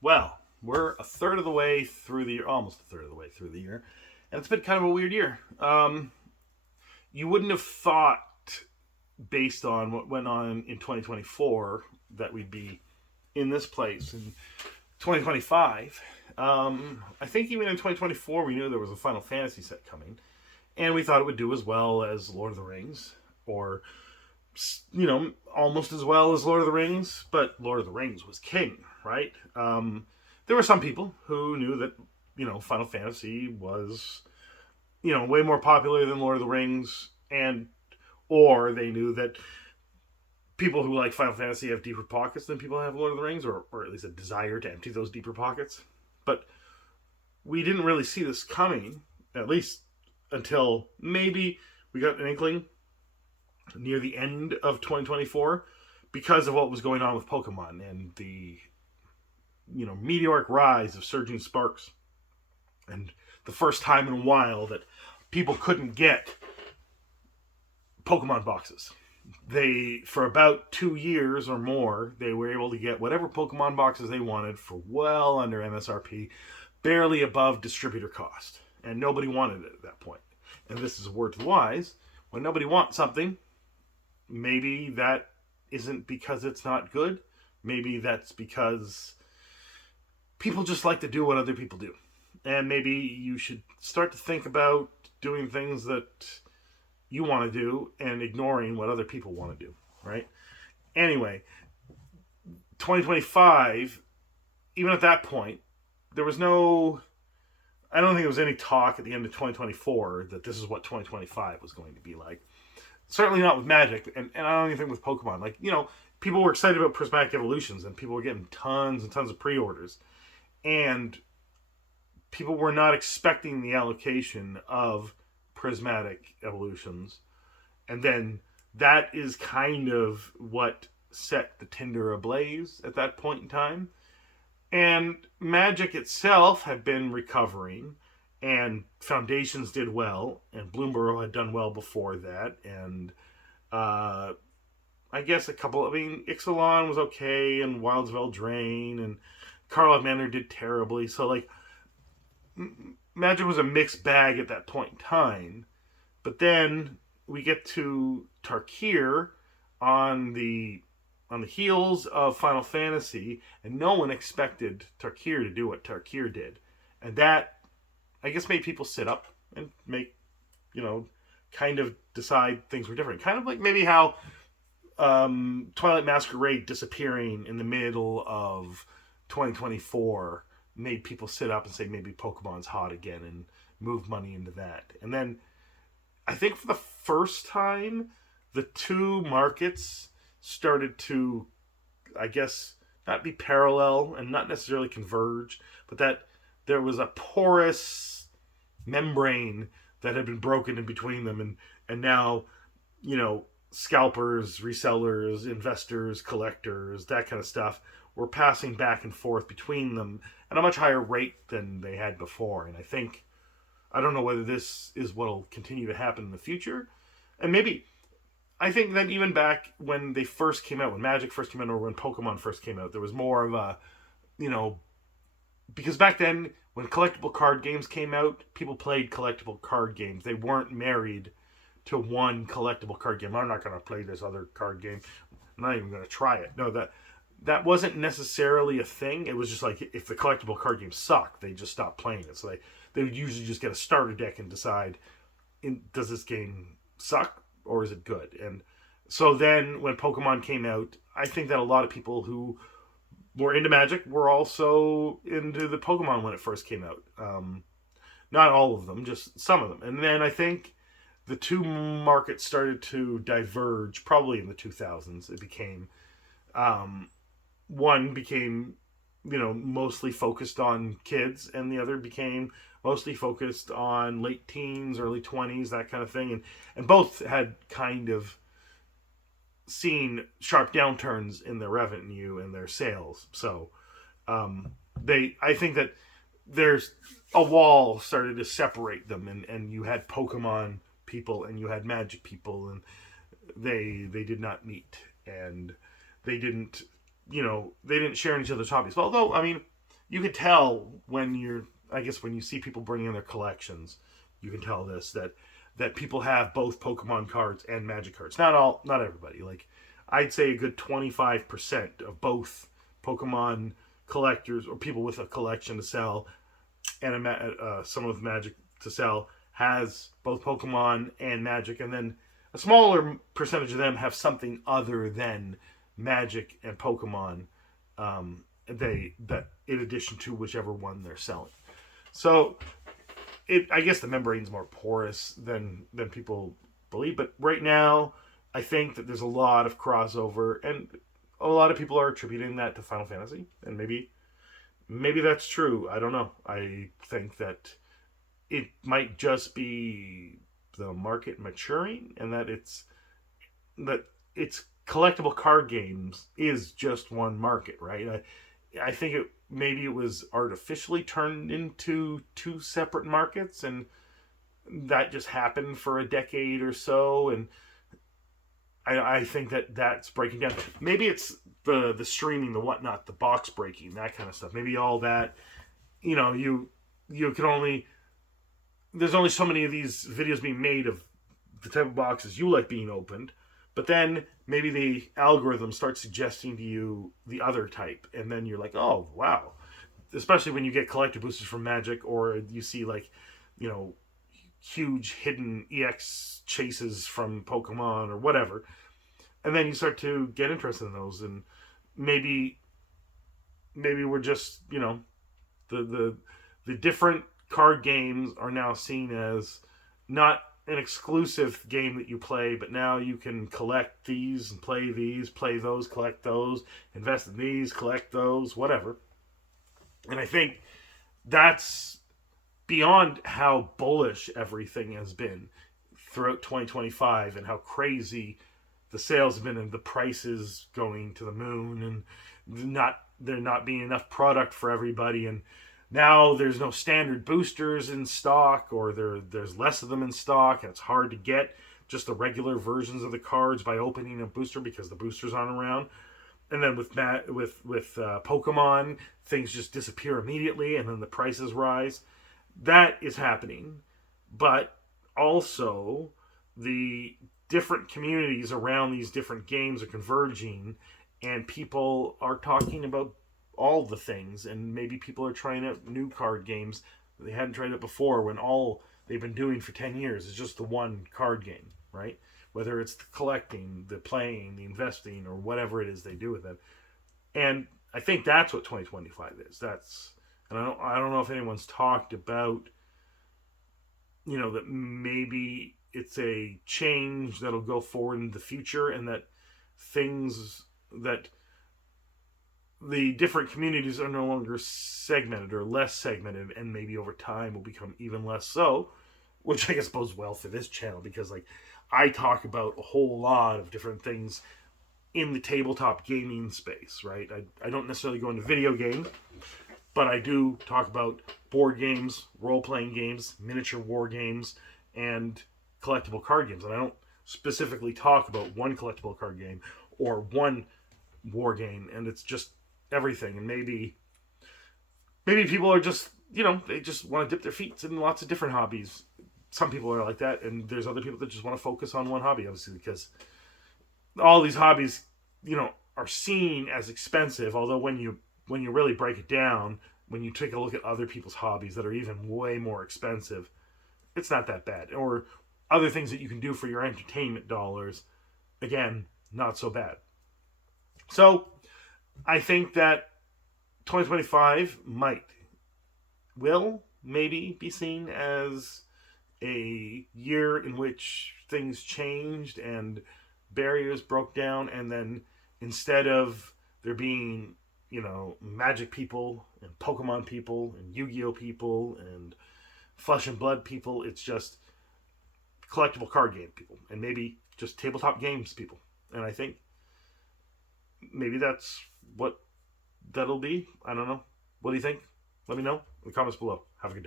Well, we're a third of the way through the year, almost a third of the way through the year, and it's been kind of a weird year. You wouldn't have thought, based on what went on in 2024, that we'd be in this place in 2025. I think even in 2024, we knew there was a Final Fantasy set coming, and we thought it would do as well as Lord of the Rings, or almost as well as Lord of the Rings, but Lord of the Rings was king, right? There were some people who knew that, Final Fantasy was, way more popular than Lord of the Rings, or they knew that people who like Final Fantasy have deeper pockets than people who have Lord of the Rings, or at least a desire to empty those deeper pockets. But we didn't really see this coming, at least until maybe we got an inkling near the end of 2024 because of what was going on with Pokemon and the meteoric rise of surging sparks, and the first time in a while that people couldn't get Pokemon boxes. They, for about 2 years or more, they were able to get whatever Pokemon boxes they wanted for well under MSRP, barely above distributor cost, and nobody wanted it at that point. And this is a word to the wise: when nobody wants something, maybe that isn't because it's not good. Maybe that's because people just like to do what other people do. And maybe you should start to think about doing things that you want to do and ignoring what other people want to do, right? Anyway, 2025, even at that point, there was no, I don't think there was any talk at the end of 2024 that this is what 2025 was going to be like. Certainly not with Magic, and I don't even think with Pokemon. Like, people were excited about Prismatic Evolutions, and people were getting tons and tons of pre-orders. And people were not expecting the allocation of Prismatic Evolutions. And then that is kind of what set the tinder ablaze at that point in time. And Magic itself had been recovering, and Foundations did well, and Bloomborough had done well before that, and I guess Ixalan was okay, and Wilds of Eldraine, and Karlov Manor did terribly. So, like, Magic was a mixed bag at that point in time. But then we get to Tarkir on the heels of Final Fantasy, and no one expected Tarkir to do what Tarkir did. And that, I guess, made people sit up and make, kind of decide things were different. Kind of like maybe how Twilight Masquerade disappearing in the middle of 2024 made people sit up and say maybe Pokemon's hot again and move money into that. And then I think for the first time, the two markets started to, I guess, not be parallel and not necessarily converge, but that there was a porous membrane that had been broken in between them, and now, scalpers, resellers, investors, collectors, that kind of stuff were passing back and forth between them at a much higher rate than they had before. And I don't know whether this is what will continue to happen in the future. And maybe, I think that even back when they first came out, when Magic first came out, or when Pokemon first came out, there was more of a, because back then, when collectible card games came out, people played collectible card games. They weren't married to one collectible card game. I'm not going to play this other card game. I'm not even going to try it. No, that wasn't necessarily a thing. It was just like, if the collectible card games suck, they just stop playing it. So they would usually just get a starter deck and decide, does this game suck or is it good? And so then when Pokemon came out, I think that a lot of people who were into Magic were also into the Pokemon when it first came out. Not all of them, just some of them. And then I think the two markets started to diverge probably in the 2000s. It became, one became, mostly focused on kids, and the other became mostly focused on late teens, early 20s, that kind of thing. And both had kind of seen sharp downturns in their revenue and their sales. So I think that there's a wall started to separate them, and you had Pokemon people and you had Magic people, and they did not meet, and they didn't share in each other's hobbies. Although, you could tell when I guess when you see people bring in their collections, you can tell this that people have both Pokemon cards and Magic cards. Not everybody. Like I'd say a good 25% of both Pokemon collectors or people with a collection to sell and someone with Magic to sell has both Pokemon and Magic, and then a smaller percentage of them have something other than Magic and Pokemon. That in addition to whichever one they're selling. So I guess the membrane's more porous than people believe. But right now, I think that there's a lot of crossover, and a lot of people are attributing that to Final Fantasy, and maybe that's true. I don't know. I think that it might just be the market maturing, and that it's collectible card games is just one market, right? I think maybe it was artificially turned into two separate markets, and that just happened for a decade or so, and I think that's breaking down. Maybe it's the streaming, the whatnot, the box breaking, that kind of stuff. Maybe all that, you can only there's only so many of these videos being made of the type of boxes you like being opened, but then maybe the algorithm starts suggesting to you the other type, and then you're like, oh wow. Especially when you get collector boosters from Magic, or you see like, you know, huge hidden EX chases from Pokemon or whatever, and then you start to get interested in those, and maybe we're just, the different card games are now seen as not an exclusive game that you play, but now you can collect these and play those, collect those, invest in these, collect those, whatever. And I think that's beyond how bullish everything has been throughout 2025 and how crazy the sales have been and the prices going to the moon, and there not being enough product for everybody, and now there's no standard boosters in stock, or there's less of them in stock, and it's hard to get just the regular versions of the cards by opening a booster because the boosters aren't around. And then with Pokemon, things just disappear immediately, and then the prices rise. That is happening, but also the different communities around these different games are converging, and people are talking about all the things, and maybe people are trying out new card games that they hadn't tried out before, when all they've been doing for 10 years is just the one card game, right? Whether it's the collecting, the playing, the investing, or whatever it is they do with it. And I think that's what 2025 is. And I don't know if anyone's talked about, that maybe it's a change that'll go forward in the future, and that things that the different communities are no longer segmented or less segmented, and maybe over time will become even less so, which I guess bodes well for this channel, because like I talk about a whole lot of different things in the tabletop gaming space, right? I don't necessarily go into video games, but I do talk about board games, role-playing games, miniature war games, and collectible card games. And I don't specifically talk about one collectible card game or one war game, and it's just everything. And maybe people are just, they just want to dip their feet in lots of different hobbies. Some people are like that, and there's other people that just want to focus on one hobby, obviously, because all these hobbies, are seen as expensive. Although when you really break it down, when you take a look at other people's hobbies that are even way more expensive, it's not that bad. Or other things that you can do for your entertainment dollars, again, not so bad. So I think that 2025 will maybe be seen as a year in which things changed and barriers broke down, and then instead of there being, Magic people and Pokemon people and Yu-Gi-Oh people and Flesh and Blood people, it's just collectible card game people, and maybe just tabletop games people. And I think maybe that's what that'll be. I don't know. What do you think? Let me know in the comments below. Have a good day.